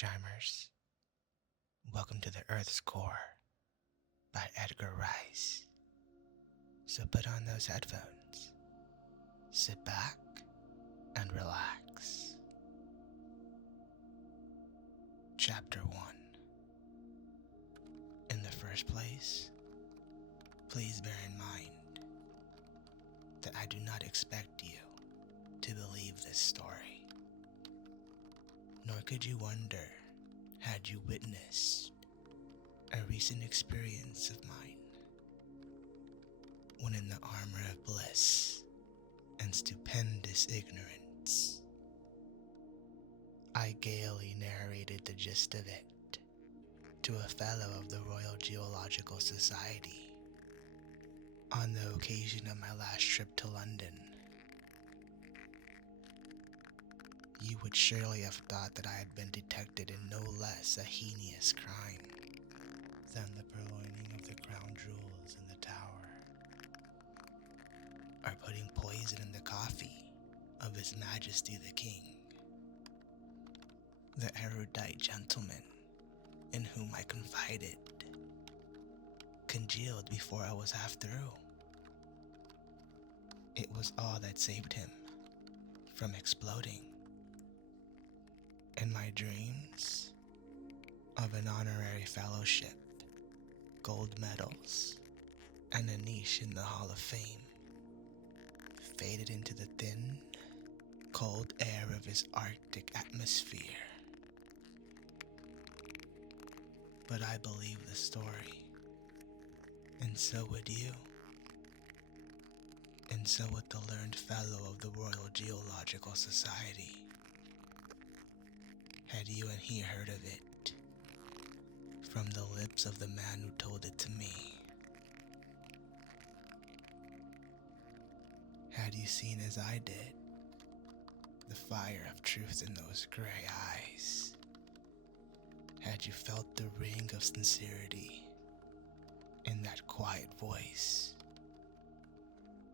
Chimers. Welcome to the Earth's Core by Edgar Rice. So put on those headphones, sit back, and relax. Chapter 1. In the first place, please bear in mind that I do not expect you to believe this story. Nor could you wonder had you witnessed a recent experience of mine when in the armor of bliss and stupendous ignorance, I gaily narrated the gist of it to a fellow of the Royal Geological Society on the occasion of my last trip to London. You would surely have thought that I had been detected in no less a heinous crime than the purloining of the crown jewels in the tower, or putting poison in the coffee of His Majesty the King, the erudite gentleman in whom I confided, congealed before I was half through. It was all that saved him from exploding. In my dreams of an honorary fellowship, gold medals, and a niche in the Hall of Fame, faded into the thin, cold air of his Arctic atmosphere. But I believe the story, and so would you, and so would the learned fellow of the Royal Geological Society, had you and he heard of it from the lips of the man who told it to me. Had you seen as I did the fire of truth in those gray eyes? Had you felt the ring of sincerity in that quiet voice?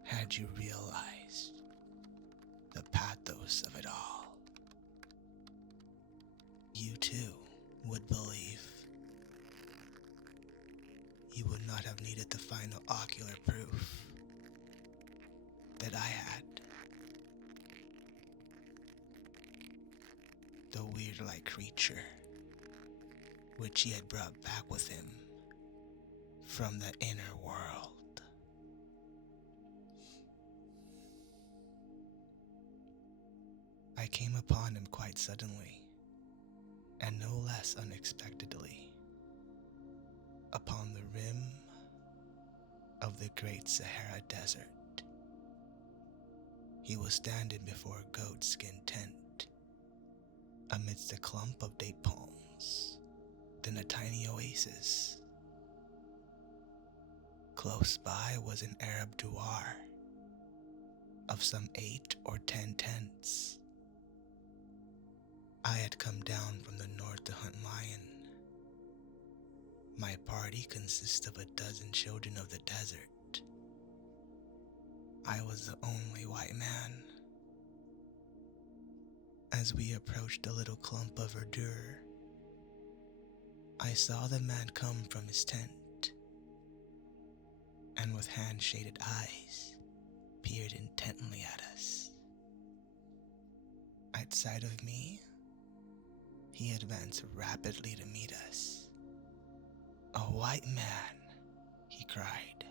Had you realized the pathos of it all? You too would believe. You would not have needed the final ocular proof that I had. The weird-like creature which he had brought back with him from the inner world. I came upon him quite suddenly, and no less unexpectedly, upon the rim of the Great Sahara Desert. He was standing before a goat-skin tent, amidst a clump of date palms, then a tiny oasis. Close by was an Arab douar of some 8 or 10 tents. I had come down from the north to hunt lion. My party consists of 12 children of the desert. I was the only white man. As we approached the little clump of verdure, I saw the man come from his tent, and with hand-shaded eyes, peered intently at us. At sight of me, he advanced rapidly to meet us. "A white man," he cried.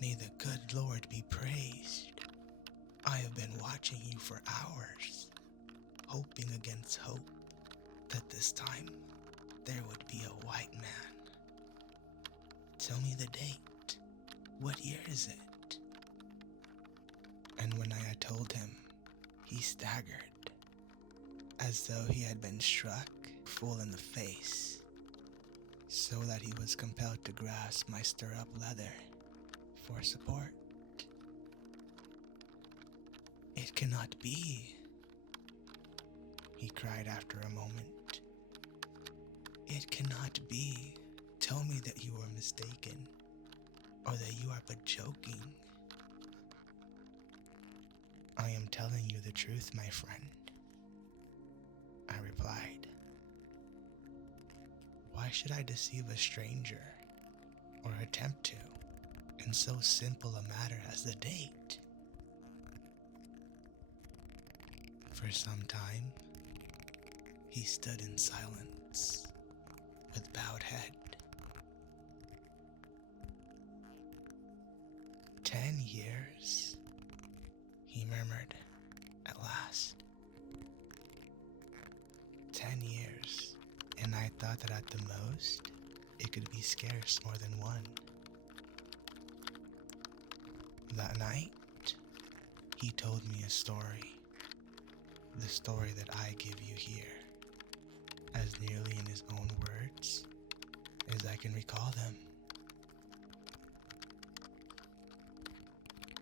"May the good Lord be praised. I have been watching you for hours, hoping against hope that this time there would be a white man. Tell me the date. What year is it?" And when I had told him, he staggered, as though he had been struck full in the face, so that he was compelled to grasp my stirrup leather for support. "It cannot be," he cried after a moment. "It cannot be. Tell me that you are mistaken, or that you are but joking." "I am telling you the truth, my friend," I replied. Why should I deceive a stranger, or attempt to, in so simple a matter as the date? For some time, he stood in silence, with bowed head. 10 years, he murmured at last. 10 years, and I thought that at the most, it could be scarce more than one. That night, he told me a story. The story that I give you here, as nearly in his own words as I can recall them.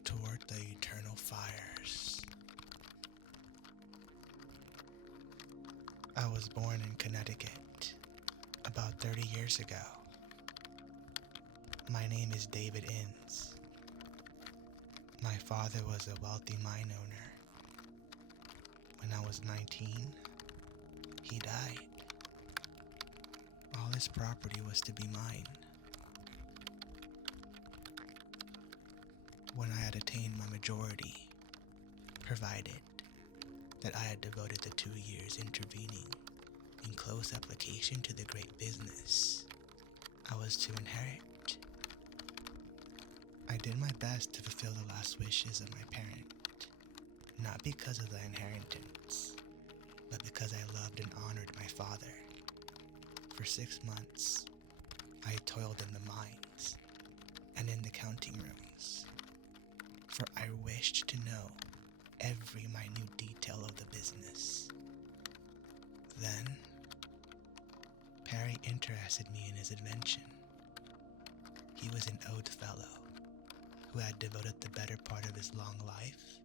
Toward the eternal fires. I was born in Connecticut about 30 years ago. My name is David Innes. My father was a wealthy mine owner. When I was 19, he died. All his property was to be mine. When I had attained my majority, provided that I had devoted the 2 years intervening in close application to the great business I was to inherit. I did my best to fulfill the last wishes of my parent, not because of the inheritance, but because I loved and honored my father. For 6 months, I toiled in the mines and in the counting rooms, for I wished to know every minute detail of the business. Then, Perry interested me in his invention. He was an old fellow who had devoted the better part of his long life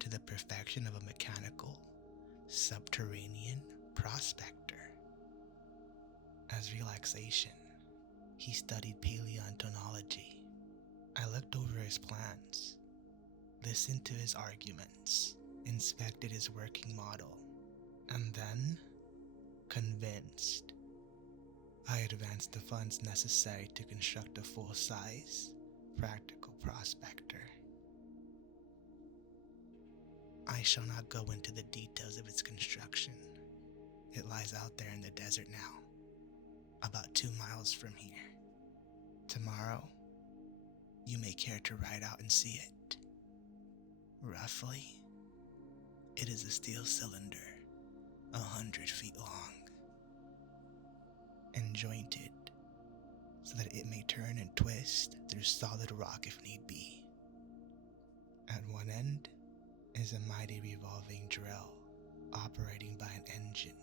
to the perfection of a mechanical, subterranean prospector. As relaxation, he studied paleontology. I looked over his plans, listened to his arguments, inspected his working model, and then, convinced, I advanced the funds necessary to construct a full-size, practical prospector. I shall not go into the details of its construction. It lies out there in the desert now, about 2 miles from here. Tomorrow, you may care to ride out and see it. Roughly, it is a steel cylinder, 100 feet long, and jointed so that it may turn and twist through solid rock if need be. At one end is a mighty revolving drill operating by an engine,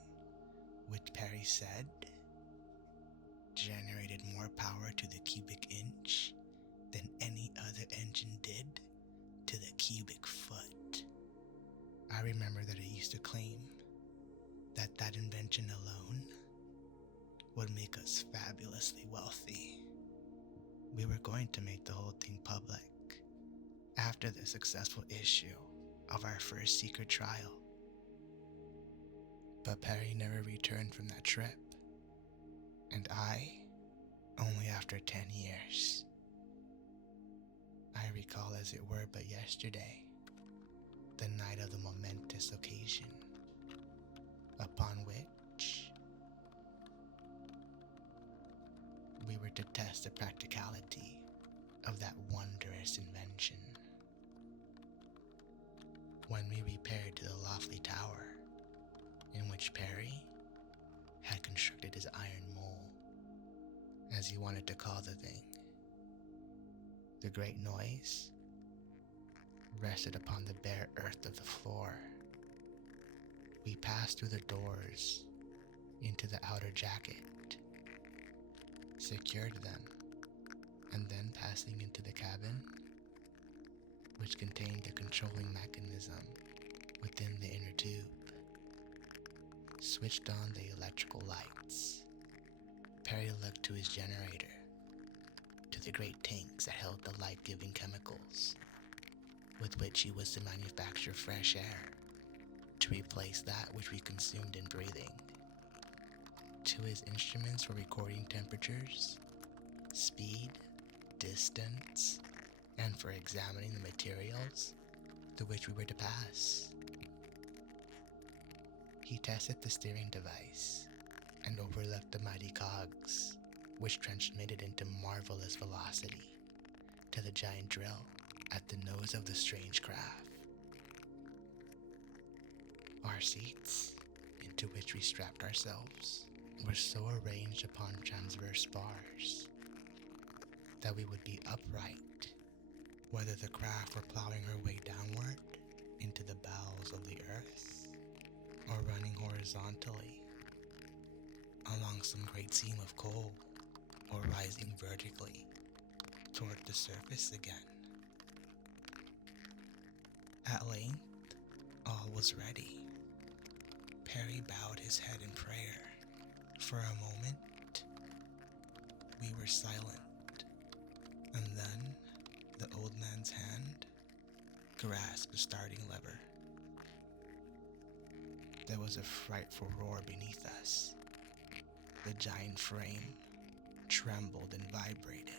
which Perry said generated more power to the cubic inch than any other engine did to the cubic foot. I remember that it used to claim that that invention alone would make us fabulously wealthy. We were going to make the whole thing public after the successful issue of our first secret trial. But Perry never returned from that trip, and I only after 10 years. I recall as it were but yesterday, the night of the momentous occasion, upon which we were to test the practicality of that wondrous invention. When we repaired to the lofty tower in which Perry had constructed his iron mole, as he wanted to call the thing, the great noise rested upon the bare earth of the floor. We passed through the doors into the outer jacket, secured them, and then passing into the cabin, which contained the controlling mechanism within the inner tube, switched on the electrical lights. Perry looked to his generator, to the great tanks that held the light-giving chemicals, with which he was to manufacture fresh air to replace that which we consumed in breathing. to his instruments for recording temperatures, speed, distance, and for examining the materials through which we were to pass. He tested the steering device and overlooked the mighty cogs, which transmitted into marvelous velocity to the giant drill at the nose of the strange craft. Our seats, into which we strapped ourselves, were so arranged upon transverse bars that we would be upright, whether the craft were plowing her way downward into the bowels of the earth, or running horizontally along some great seam of coal, or rising vertically toward the surface again. At length, all was ready. Perry bowed his head in prayer. For a moment, we were silent, and then the old man's hand grasped the starting lever. There was a frightful roar beneath us. The giant frame trembled and vibrated.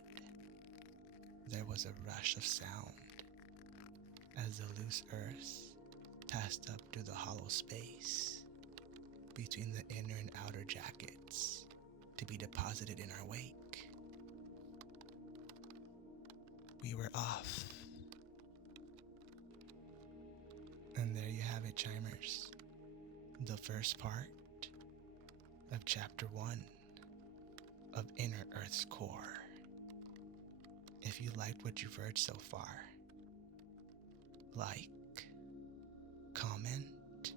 There was a rush of sound as the loose earth passed up through the hollow space between the inner and outer jackets to be deposited in our wake. We were off. And there you have it, chimers. The first part of Chapter 1 of Inner Earth's Core. If you liked what you've heard so far, like, comment,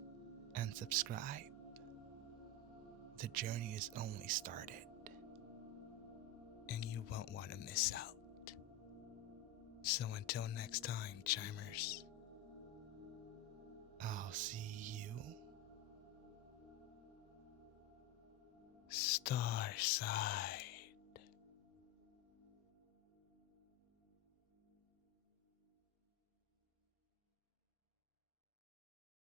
and subscribe. The journey is only started, and you won't want to miss out. So until next time, chimers, I'll see you Starside.